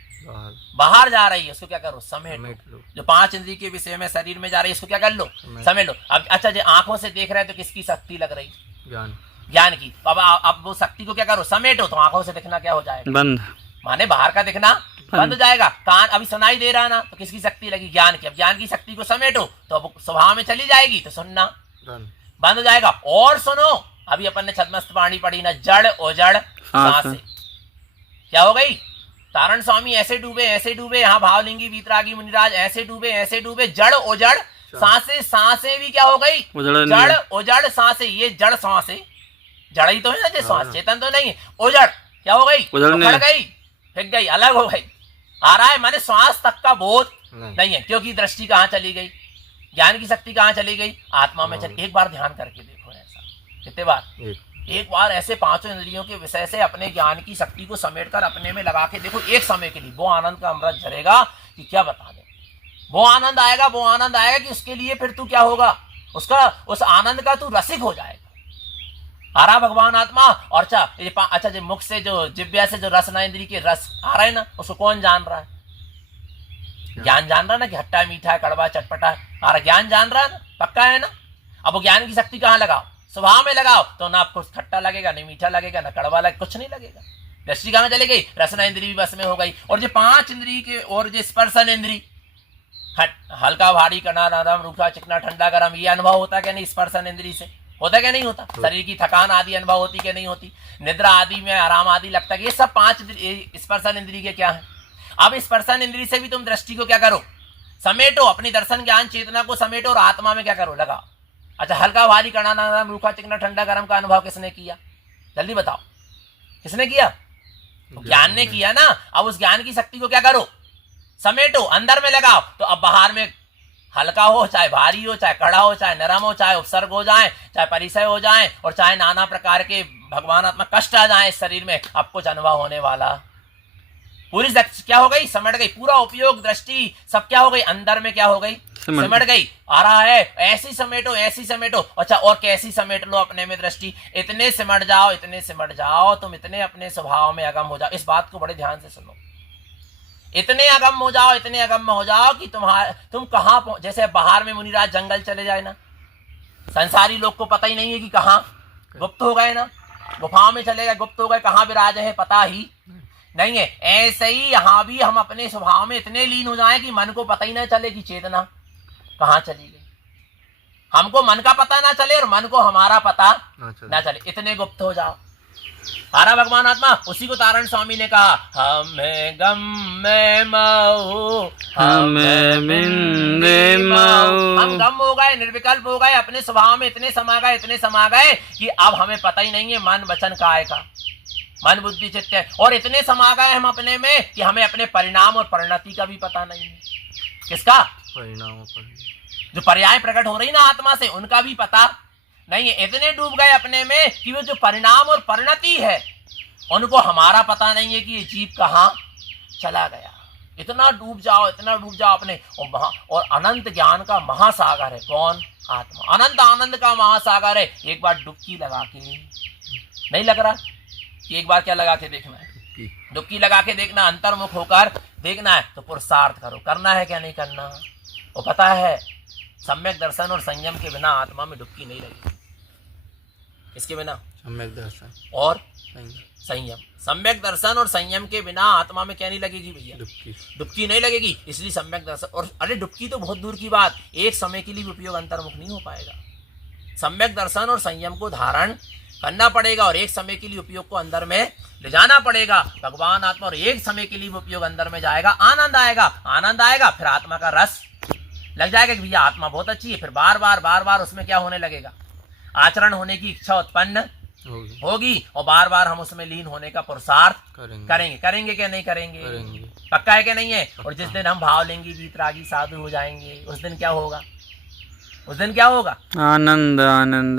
बाहर जा रही है उसको क्या करो? समेट लो। जो 5 इंद्रिय के विषय में शरीर में जा रही है इसको क्या कर लो? समेट लो। अब अच्छा जो आंखों से देख रहे हैं तो किसकी शक्ति लग रही? ज्ञान की। अब वो शक्ति को क्या करो? समेटो। तो आंखों से दिखना क्या हो जाएगा? बंद। माने बाहर का दिखना बंद हो जाएगा। कान अभी सुनाई दे रहा ना, तो किसकी शक्ति लगी? ज्ञान की। अब ज्ञान की शक्ति को समेटो तो अब स्वभाव में चली जाएगी, तो सुनना बंद हो जाएगा। और सुनो, अभी अपन ने छद्मस्त वाणी पढ़ी ना, जड़ ओजड़ सांसे। क्या हो गई? तारण स्वामी ऐसे डूबे यहाँ भावलिंगी वीतरागी मुनिराज ऐसे डूबे जड़ ओजड़ सांसे। सांसे भी क्या हो गई? जड़ ओजड़ सांसे। ये जड़ सांसे, जड़ ही तो है ना, जो सांस चेतन तो नहीं है। ओजड़ क्या हो गई? उखड़ गई, फेंक गई, अलग हो गई। आ रहा है माने श्वास तक का बोध नहीं है, क्योंकि दृष्टि कहाँ चली गई? ज्ञान की शक्ति कहाँ चली गई? आत्मा में चली। एक बार ध्यान करके देखो ऐसा। कितने बार? एक बार ऐसे 5 इंद्रियों के विषय से अपने ज्ञान की शक्ति को समेटकर अपने में लगा के देखो एक समय के लिए। वो आनंद का अमृत झरेगा कि क्या बता दे। वो आनंद आएगा कि उसके लिए फिर तू क्या होगा? उस आनंद का तू रसिक हो जाएगा। आ रहा भगवान आत्मा। और अच्छा जो मुख से, जो जिब्या से जो रसना इंद्री के रस आ रहा है ना, उसको कौन जान रहा है? ज्ञान जान रहा है ना कि खट्टा मीठा कड़वा चटपटा है। आ रहा ज्ञान जान रहा है ना, पक्का है ना। अब वो ज्ञान की शक्ति कहाँ लगाओ? स्वभाव में लगाओ तो ना आपको खट्टा लगेगा, नहीं मीठा लगेगा, ना कड़वा लगेगा, कुछ नहीं लगेगा। दृष्टि कहाँ चली गई? रसना इंद्री भी बस में हो गई। और जो 5 इंद्री के और जो स्पर्शन इंद्री, हल्का भारी कना नरम रूखा चिकना ठंडा गरम, ये अनुभव होता क्या नहीं? स्पर्शन इंद्री से होता क्या नहीं होता? शरीर की थकान आदि अनुभव होती क्या नहीं होती? निद्रा आदि में आराम आदि लगता है। ये सब 5 स्पर्शन इंद्री के क्या है? अब स्पर्शन इंद्री से भी तुम दृष्टि को क्या करो? समेटो। अपनी दर्शन ज्ञान चेतना को समेटो और आत्मा में क्या करो? लगाओ। अच्छा, हल्का भारी कड़ा नरम रूखा चिकना ठंडा गरम का अनुभव किसने किया? जल्दी बताओ, किसने किया? तो ज्ञान ने किया ना। अब उस ज्ञान की शक्ति को क्या करो? समेटो, अंदर में लगाओ। तो अब बाहर में हल्का हो, चाहे भारी हो, चाहे कड़ा हो, चाहे नरम हो, चाहे उपसर्ग हो जाए, चाहे परिचय हो जाए, और चाहे नाना प्रकार के भगवानात्मक कष्ट आ जाए इस शरीर में, अब कुछ अनुभव होने वाला। पूरी क्या हो गई? समझ गई। पूरा उपयोग दृष्टि सब क्या हो गई? अंदर में क्या हो गई? सिमट गई। आ रहा है ऐसी समेटो, ऐसी समेटो। अच्छा, और कैसी समेट लो अपने में दृष्टि? इतने सिमट जाओ, तुम इतने अपने स्वभाव में अगम हो जाओ। इस बात को बड़े ध्यान से सुनो। इतने अगम हो जाओ कि तुम कहाँ, जैसे बाहर में मुनिराज जंगल चले जाए ना, संसारी लोग को पता ही नहीं है कि कहाँ गुप्त हो गए ना, गुफाओं में चले गए, गुप्त हो गए, कहाँ विराज है पता ही नहीं है। ऐसे ही यहाँ भी हम अपने स्वभाव में इतने लीन हो जाएं कि मन को पता ही ना चले कि चेतना कहाँ चली गई। हमको मन का पता ना चले और मन को हमारा पता ना चले, इतने गुप्त हो जाओ। हरा भगवान आत्मा। उसी को तारण स्वामी ने कहा, हमें गम में मऊ, हमें बिंदे मऊ। हम गम हो गए, निर्विकल्प हो गए, अपने स्वभाव में इतने समा गए कि अब हमें पता ही नहीं है मन वचन काय का, मन बुद्धि चित्त है। और इतने समा गए हम अपने में कि हमें अपने परिणाम और परिणति का भी पता नहीं है। किसका? परिणाम। जो पर्याय प्रकट हो रही ना आत्मा से, उनका भी पता नहीं है। इतने डूब गए अपने में कि वो जो परिणाम और परिणति है उनको हमारा पता नहीं है कि ये जीव कहाँ चला गया। इतना डूब जाओ अपने। और अनंत ज्ञान का महासागर है कौन? आत्मा। अनंत आनंद का महासागर है। एक बार डुबकी लगा के, नहीं लग रहा कि एक बार क्या लगा के देखना है? डुबकी लगा के देखना, अंतर्मुख होकर देखना है। तो पुरुषार्थ करो, करना है क्या नहीं करना? वो पता है सम्यक दर्शन और संयम के बिना आत्मा में डुबकी नहीं लगेगी। इसके बिना सम्यक दर्शन और संयम, सम्यक दर्शन और संयम के बिना आत्मा में क्या नहीं लगेगी भैया? डुबकी नहीं लगेगी। इसलिए सम्यक दर्शन और, अरे डुबकी तो बहुत दूर की बात, एक समय के लिए भी उपयोग अंतर्मुख नहीं हो पाएगा। सम्यक दर्शन और संयम को धारण करना पड़ेगा और एक समय के लिए उपयोग को अंदर में ले जाना पड़ेगा। भगवान आत्मा, और एक समय के लिए उपयोग अंदर में जाएगा, आनंद आएगा, फिर आत्मा का रस लग जाएगा कि भैया आत्मा बहुत अच्छी है। फिर बार बार उसमें क्या होने लगेगा? आचरण होने की इच्छा उत्पन्न होगी और बार बार हम उसमें लीन होने का पुरुषार्थ करेंगे क्या नहीं करेंगे? पक्का है क्या नहीं है? और जिस दिन हम भाव लेंगे वीतरागी साधु हो जाएंगे, उस दिन क्या होगा? आनंद।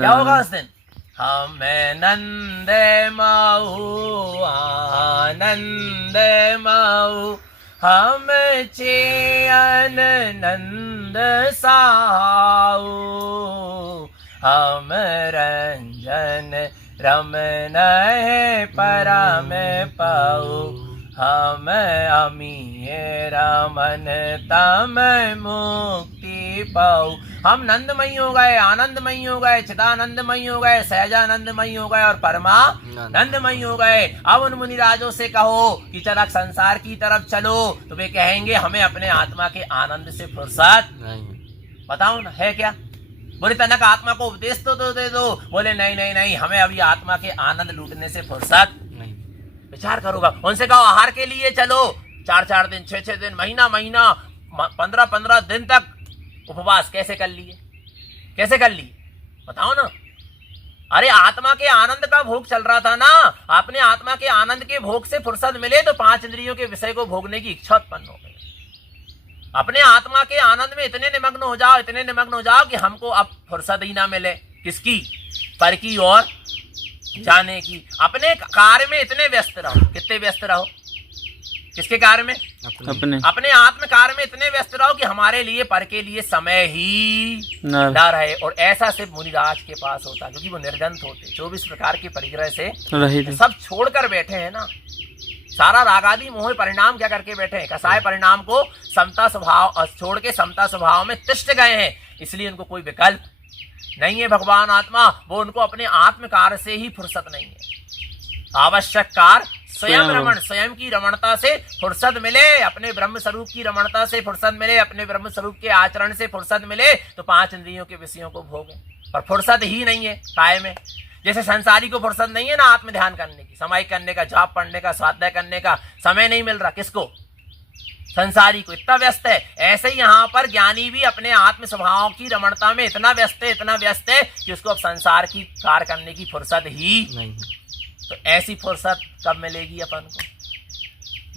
क्या होगा उस दिन? हमें नंद मऊ आनंद मऊ, हम चेयन नंद साऊ, हम रंजन रमन परम पाऊ, हम अमीय रमन तम मुक्ति पाऊ। हम नंदमयी हो गए, आनंदमयी हो गए, चिदानंदमयी हो गए, सहजानंदमयी हो गए और परमानंदमयी हो गए। अब उन मुनिराजों से कहो कि चलक संसार की तरफ चलो, तो वे कहेंगे हमें अपने आत्मा के आनंद से फुर्सत नहीं। बताओ ना है क्या? बोले तनक आत्मा को उपदेश तो दे दो। बोले नहीं नहीं नहीं, हमें अभी आत्मा के आनंद लूटने से फुर्सत नहीं। विचार करोगा, उनसे कहो आहार के लिए चलो, 4-4 दिन 6-6 दिन महीना 15-15 दिन तक उपवास कैसे कर लिए, कैसे कर लिए बताओ ना। अरे आत्मा के आनंद का भोग चल रहा था ना, आपने आत्मा के आनंद के भोग से फुर्सत मिले तो 5 इंद्रियों के विषय को भोगने की इच्छा उत्पन्न हो गई। अपने आत्मा के आनंद में इतने निमग्न हो जाओ, इतने निमग्न हो जाओ कि हमको अब फुर्सत ही ना मिले किसकी, पर की और जाने की। अपने कार्य में इतने व्यस्त रहो, कितने व्यस्त रहो, किसके कार्य में, अपने आत्म कार्य में इतने व्यस्त रहो कि हमारे लिए पर के लिए समय ही ना रहे। और ऐसा सिर्फ मुनिराज के पास होता, क्योंकि वो निर्गंत होते, 24 प्रकार के परिग्रह से सब छोड़कर बैठे हैं ना। सारा रागादि मोह परिणाम क्या करके बैठे हैं, कसाय परिणाम को समता स्वभाव छोड़ के समता स्वभाव में तिष्ठ गए हैं। इसलिए उनको कोई विकल्प नहीं है भगवान आत्मा, वो उनको अपने आत्म कार्य से ही फुर्सत नहीं है। आवश्यक कार्य स्वयं रमण, स्वयं की रमणता से फुर्सत मिले, अपने ब्रह्म स्वरूप की रमणता से फुर्सत मिले, अपने ब्रह्म स्वरूप के आचरण से फुर्सत मिले तो 5 इंद्रियों के विषयों को भोगे। पर फुर्सत ही नहीं है काय में। जैसे संसारी को फुर्सत नहीं है ना आत्म ध्यान करने की, समाई करने का, जाप पढ़ने का, स्वाध्याय करने का समय नहीं मिल रहा। किसको? संसारी को, इतना व्यस्त है। ऐसे ही यहाँ पर ज्ञानी भी अपने आत्म स्वभाव की रमणता में इतना व्यस्त है, इतना व्यस्त है कि उसको अब संसार की कार्य करने की फुर्सत ही नहीं। तो ऐसी फुर्सत कब मिलेगी अपन को,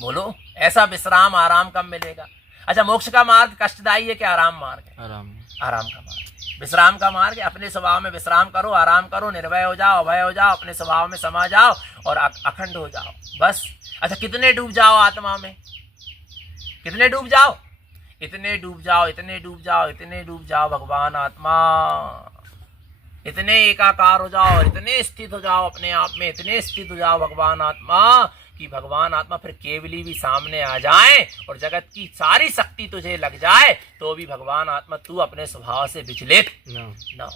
बोलो? ऐसा विश्राम आराम कब मिलेगा? अच्छा, मोक्ष का मार्ग कष्टदायी है कि आराम मार्ग है? आराम का मार्ग, विश्राम का मार्ग। अपने स्वभाव में विश्राम करो, आराम करो, निर्भय हो जाओ, अभय हो जाओ, अपने स्वभाव में समा जाओ और अखंड हो जाओ, बस। अच्छा, कितने डूब जाओ आत्मा में, कितने डूब जाओ, इतने डूब जाओ, इतने डूब जाओ, इतने डूब जाओ भगवान आत्मा, इतने एकाकार हो जाओ और इतने स्थित हो जाओ अपने आप में, इतने स्थित हो जाओ भगवान आत्मा कि भगवान आत्मा फिर केवली भी सामने आ जाए और जगत की सारी शक्ति तुझे लग जाए तो भी भगवान आत्मा तू अपने स्वभाव से विचलित न हो।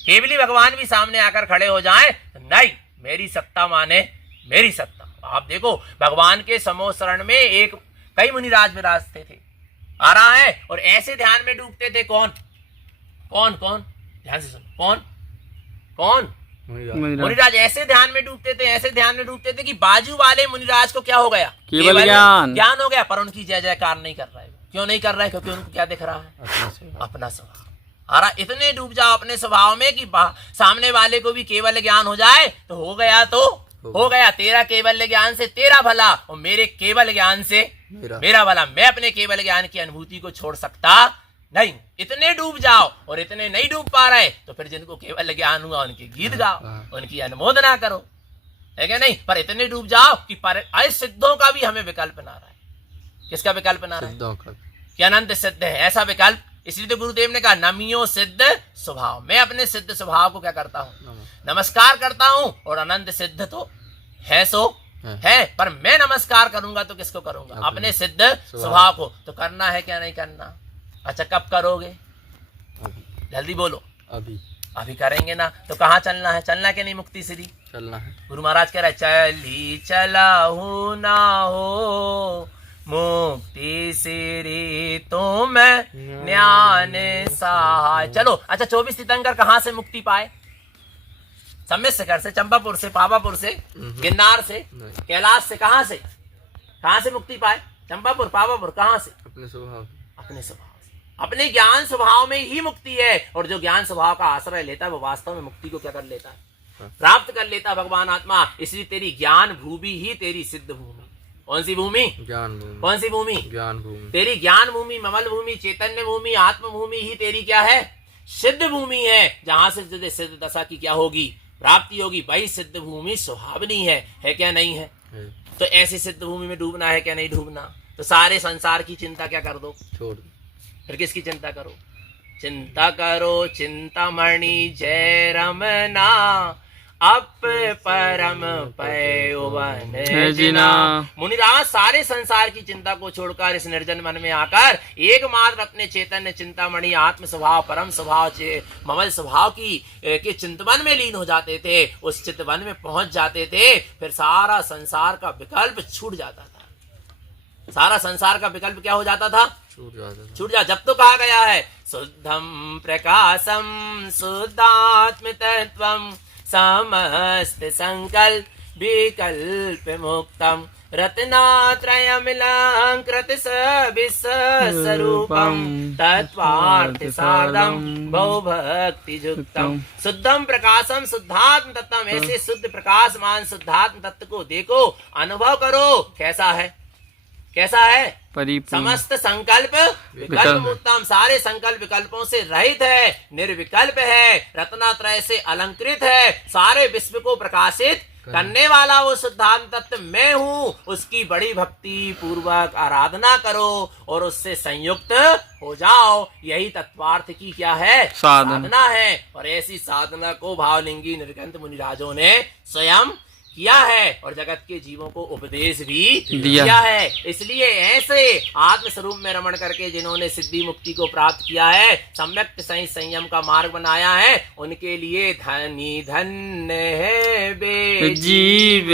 केवली भगवान भी सामने आकर खड़े हो जाए तो नहीं, मेरी सत्ता माने मेरी सत्ता। आप देखो भगवान के समो शरण में एक कई मुनिराज विराजते थे, आ रहा है, और ऐसे ध्यान में डूबते थे। कौन कौन कौन? ध्यान से सुनो, कौन कौन? मुनिराज ऐसे ध्यान में डूबते थे, ऐसे ध्यान में डूबते थे कि बाजू वाले मुनिराज को क्या हो गया, केवल ज्ञान हो गया, पर उनकी जय जयकार नहीं कर रहा है। क्यों नहीं कर रहा है? क्योंकि उनको क्या दिख रहा है, अपना स्वभाव। अरे इतने डूब जाओ अपने स्वभाव में कि सामने वाले को भी केवल ज्ञान हो जाए तो हो गया, तो हो गया। तेरा केवल ज्ञान से तेरा भला और मेरे केवल ज्ञान से मेरा भला। मैं अपने केवल ज्ञान की अनुभूति को छोड़ सकता नहीं। इतने डूब जाओ और इतने नहीं डूब पा रहे तो फिर जिनको केवल ज्ञान हुआ उनके गीत गाओ, उनकी अनुमोदना करो, है क्या नहीं? पर इतने डूब जाओ कि पर सिद्धों का भी हमें विकल्प ना रहा है। किसका विकल्प ना रहा है? कि अनंत सिद्ध है ऐसा विकल्प। इसलिए तो गुरुदेव ने कहा नमियो सिद्ध स्वभाव। मैं अपने सिद्ध स्वभाव को क्या करता हूँ, नमस्कार करता हूँ। और अनंत सिद्ध तो है सो है, पर मैं नमस्कार करूंगा तो किसको करूंगा? अपने सिद्ध स्वभाव को। तो करना है क्या नहीं करना? अच्छा, कब करोगे? जल्दी बोलो। अभी करेंगे ना। तो कहाँ चलना है? चलना क्या नहीं? मुक्ति श्री चलना है। गुरु महाराज कह रहे चली चलाहू ना हो मुक्ति श्री तुम ज्ञान सहाय। चलो। अच्छा, 24 तीर्थंकर कहाँ से मुक्ति पाए? सम्यक शिखर से, चंपापुर से, पावापुर से, गिरनार से, कैलाश से। कहाँ से मुक्ति पाए? चंपापुर, पावापुर। कहाँ से? अपने स्वभाव से। अपने ज्ञान स्वभाव में ही मुक्ति है। और जो ज्ञान स्वभाव का आश्रय लेता है वो वास्तव में मुक्ति को क्या कर लेता है? प्राप्त कर लेता है भगवान आत्मा। इसलिए तेरी ज्ञान भूमि ही तेरी सिद्ध भूमि। कौन सी भूमि? ज्ञान भूमि। कौन सी भूमि? ज्ञान भूमि। तेरी ज्ञान भूमि, ममल भूमि, चैतन्य भूमि, आत्म भूमि ही तेरी क्या है? सिद्ध भूमि है, जहां से सिद्ध दशा की क्या होगी? प्राप्ति होगी, वही सिद्ध भूमि सुहावनी है क्या नहीं है? तो ऐसी सिद्ध भूमि में डूबना है क्या नहीं डूबना? तो सारे संसार की चिंता क्या कर दो, छोड़ दो, फिर किसकी चिंता करो? चिंता करो चिंतामणि जय रमना, अप परम पयोवन जिना। मुनिराज सारे संसार की चिंता को छोड़कर इस निर्जन मन में आकर एकमात्र अपने चैतन्य चिंतामणि आत्म स्वभाव परम स्वभाव ममल स्वभाव की के चिंतवन में लीन हो जाते थे, उस चिंतवन में पहुंच जाते थे, फिर सारा संसार का विकल्प छूट जाता था। सारा संसार का विकल्प क्या हो जाता था? छूट जा। जब तो कहा गया है शुद्धम प्रकाशम शुद्धात्म तत्वम समस्त संकल्प विकल्प मुक्तम रत्नात्रयमिलंकृत स्वरूपम तत्वार्थ साधम बहुभक्ति युक्तम। शुद्धम प्रकाशम शुद्धात्म तत्वम, ऐसे शुद्ध प्रकाशमान शुद्धात्म तत्व को देखो, अनुभव करो। कैसा है? कैसा है? समस्त संकल्प विकल्प मुक्तम, सारे संकल्प विकल्पों से रहित है, निर्विकल्प है, रत्नात्रय से अलंकृत है, सारे विश्व को प्रकाशित करने वाला वो शुद्धात्म तत्व मैं हूँ। उसकी बड़ी भक्ति पूर्वक आराधना करो और उससे संयुक्त हो जाओ। यही तत्वार्थ की क्या है? साधना है। और ऐसी साधना को भावलिंगी निर्गंत मुनिराजों ने स्वयं किया है और जगत के जीवों को उपदेश भी दिया है। इसलिए ऐसे आत्म स्वरूप में रमण करके जिन्होंने सिद्धि मुक्ति को प्राप्त किया है, सम्यक सही संयम का मार्ग बनाया है, उनके लिए धनी धन्य है बे जीव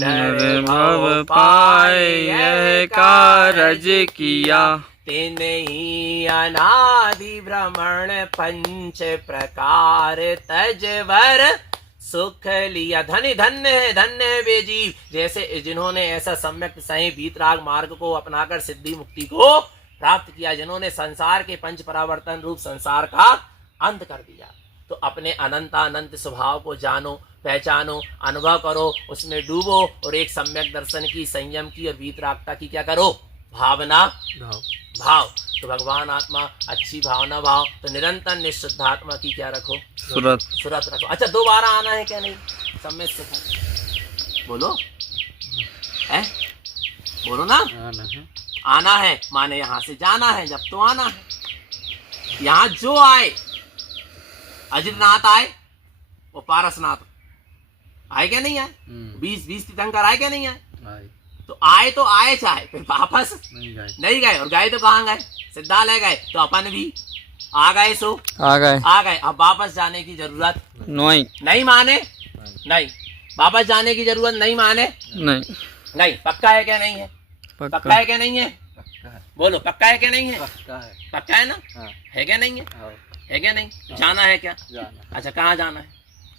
नर भव पाए यह कारज किया। तेन ही अनादि भ्रमण पंच प्रकार तजवर सुख लिया। धनी धन्य है वे जीव, जैसे जिन्होंने ऐसा सम्यक सही वीतराग मार्ग को अपनाकर सिद्धि मुक्ति को प्राप्त किया, जिन्होंने संसार के पंच परावर्तन रूप संसार का अंत कर दिया। तो अपने अनंत स्वभाव को जानो, पहचानो, अनुभव करो, उसमें डूबो और एक सम्यक दर्शन की, संयम की और वीतरागता की क्या करो? भावना भाव। तो भगवान आत्मा अच्छी भावना भाव, तो निरंतर निशुद्धात्मा की क्या रखो? सुरत रखो। अच्छा, दोबारा आना है क्या नहीं? सम्यक से बोलो है, बोलो ना। आना है माने यहाँ से जाना है, जब तो आना है। यहाँ जो आए, अजितनाथ आए, वो पारसनाथ आए क्या नहीं आए? 20 तीर्थंकर आए क्या नहीं आए? तो आए चाहे, फिर वापस नहीं गए। और गए तो कहाँ गए? सिद्धालय गए। तो अपन भी आ गए, सो आ गए। अब वापस जाने की जरूरत नहीं माने, नहीं वापस जाने की जरूरत नहीं माने, नहीं। पक्का है क्या नहीं है? पक्का है क्या नहीं है? बोलो, पक्का है क्या नहीं है? पक्का है ना? है क्या नहीं है? है क्या नहीं? जाना है क्या? अच्छा, कहाँ जाना है?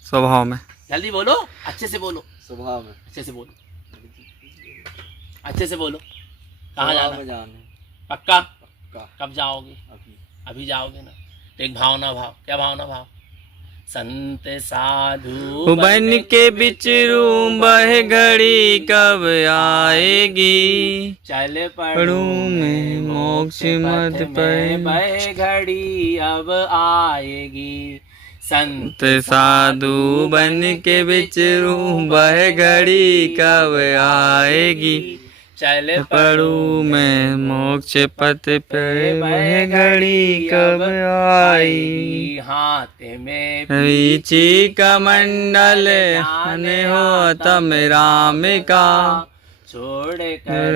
स्वभाव में। जल्दी बोलो, अच्छे से बोलो। स्वभाव में अच्छे से बोलो, अच्छे से बोलो। कहाँ जाना? पक्का? कब जाओगे? अभी जाओगे ना। तो एक भावना भाव। क्या भावना भाव? संत साधु बन के बिचरूं बह घड़ी कब आएगी, चल पढ़ूं मैं मोक्ष मत पे बह घड़ी अब आएगी। संत साधु बन के बिचरूं बह घड़ी कब आएगी, चल पढ़ूं मैं मोक्ष पथ पे वह घड़ी कब आई। हाथ में रीचि का मंडल हने हो तम राम का, छोड़ कर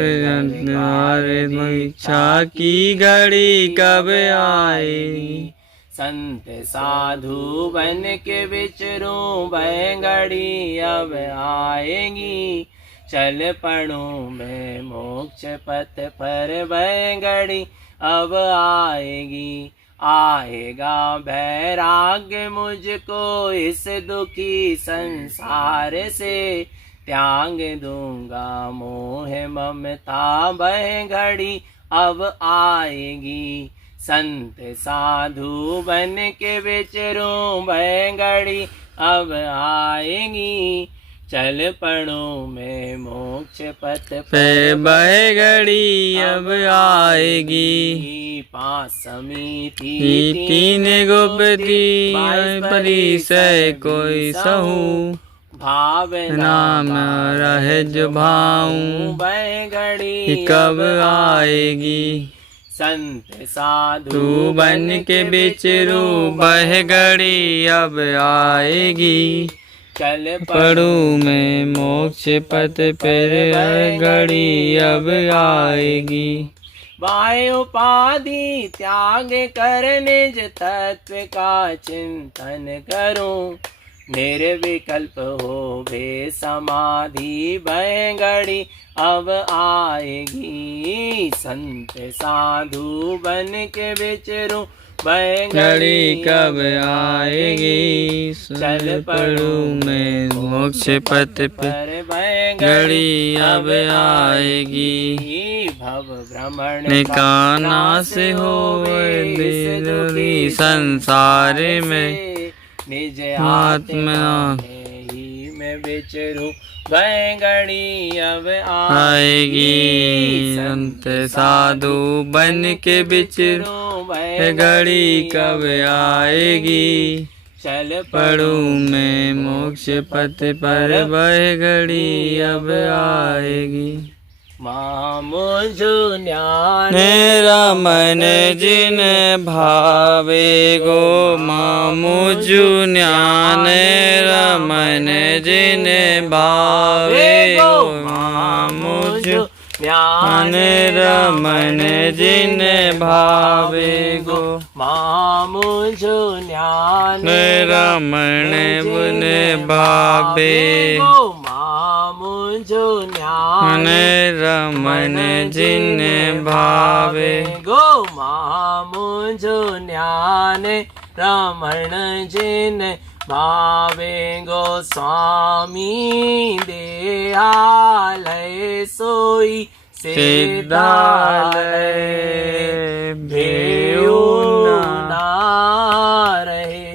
इच्छा की घड़ी कब आई। संत साधु बन के विचरूं वह घड़ी अब आएगी, चल पढ़ूं मैं मोक्ष पथ पर वह घड़ी अब आएगी। आएगा वैराग्य मुझको इस दुखी संसार से, त्याग दूंगा मोह ममता वह घड़ी अब आएगी। संत साधु बन के विचरूं वह घड़ी अब आएगी, चल पढ़ूं मैं मोक्ष पथ पे वह घड़ी अब आएगी। पासमी तीन गोपति परिसय कोई सहू नाम रहे जो भाऊं बैगड़ी कब आएगी संत साधु तू बन के बिचरू बह घड़ी अब आएगी चल पढ़ू में मोक्ष पथ पर घड़ी अब आएगी वाय उपाधि त्याग कर निज तत्व का चिंतन करूं निर्विकल्प हो वे समाधि बैगड़ी अब आएगी संत साधु बन के विचरूं घड़ी कब आएगी चल पढ़ू में मोक्ष पथ पर घड़ी अब आएगी भव भ्रमण निकाना से हो दूरी संसार में निज आत्मा ही में विचरूं बैगड़ी अब आएगी संत साधु बन के बिचरू घड़ी कब आएगी चल पढ़ू में मोक्ष पथ पर वह घड़ी अब आएगी मुझु न्यान मेरा मन जिन भावे गो मुझु न्यान मन जिन भावे गो मुझु न्यान मन जिन भावे गो मुझु न्यान रमण बुन भावे मुझु न्यान रमन जिन भावे गो मुझु न्यान रमण जिन भावे गो स्वामी देहालय सोई सिद्धालय भेऊ ना रहे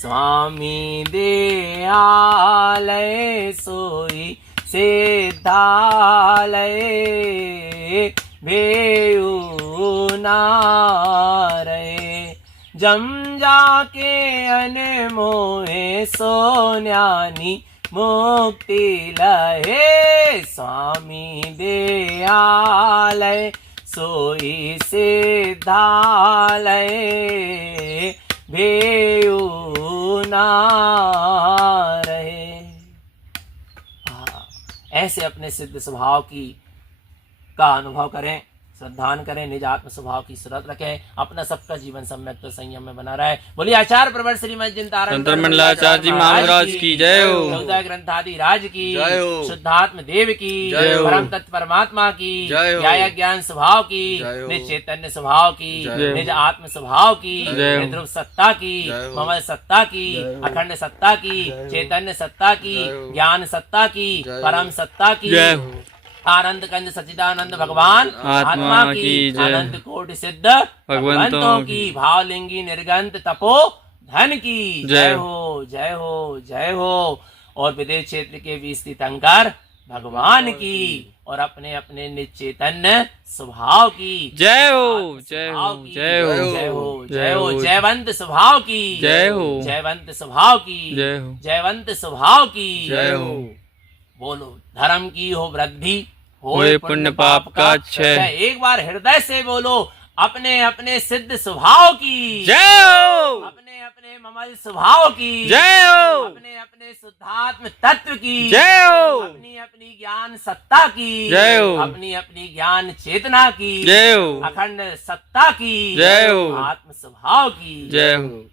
स्वामी देहालय सोई सिद्धालय भेऊ ना रहे जम जाके अनमोहे सोन्यानी मुक्ति लहे स्वामी दयालय सोई सिद्धालय भेऊ ना रहे। ऐसे अपने सिद्ध स्वभाव का अनुभव करें, श्रद्धान करें, निज आत्म स्वभाव की सूरत रखें, अपना सबका जीवन सम्यक तो संयम में बना रहे। बोलिए आचार्य प्रवर श्रीमद जिनतारण मंडलाचार्य जी महाराज की जय हो, चौदह ग्रंथादि राज की जय हो, शुद्धात्म देव की जय हो, परम तत्व परमात्मा की जय हो, न्याय ज्ञान स्वभाव की जय हो, निज चैतन्य स्वभाव की जय हो, निज आत्म स्वभाव की जय हो, ध्रुव सत्ता की जय हो, ममल सत्ता की जय हो, अखंड सत्ता की जय हो, चैतन्य सत्ता की जय हो, ज्ञान सत्ता की जय हो, परम सत्ता की जय हो, आनंद कंद सच्चिदानंद भगवान आत्मा की जय। अनंत कोटि सिद्ध भगवंतों भगवंतों की भावलिंगी निर्गंत तपो धन की जय जय हो जय हो जय हो। और विदेश क्षेत्र के भी तीर्थंकर भगवान की और अपने अपने निज चैतन्य स्वभाव की जय हो, जय हो, जय हो, जय हो जय हो, जयवंत स्वभाव की जय हो, जयवंत स्वभाव की जय हो, जयवंत स्वभाव की जय हो। बोलो धर्म की हो वृद्धि होए पुण्य पाप का क्षय। एक बार हृदय से बोलो अपने अपने सिद्ध स्वभाव की जय हो, अपने अपने ममल स्वभाव की जय हो, अपने अपने शुद्धात्म तत्व की जय हो, अपनी अपनी ज्ञान सत्ता की जय हो, अपनी अपनी ज्ञान चेतना की जय हो, अखंड सत्ता की जय हो, आत्म स्वभाव की जय हो।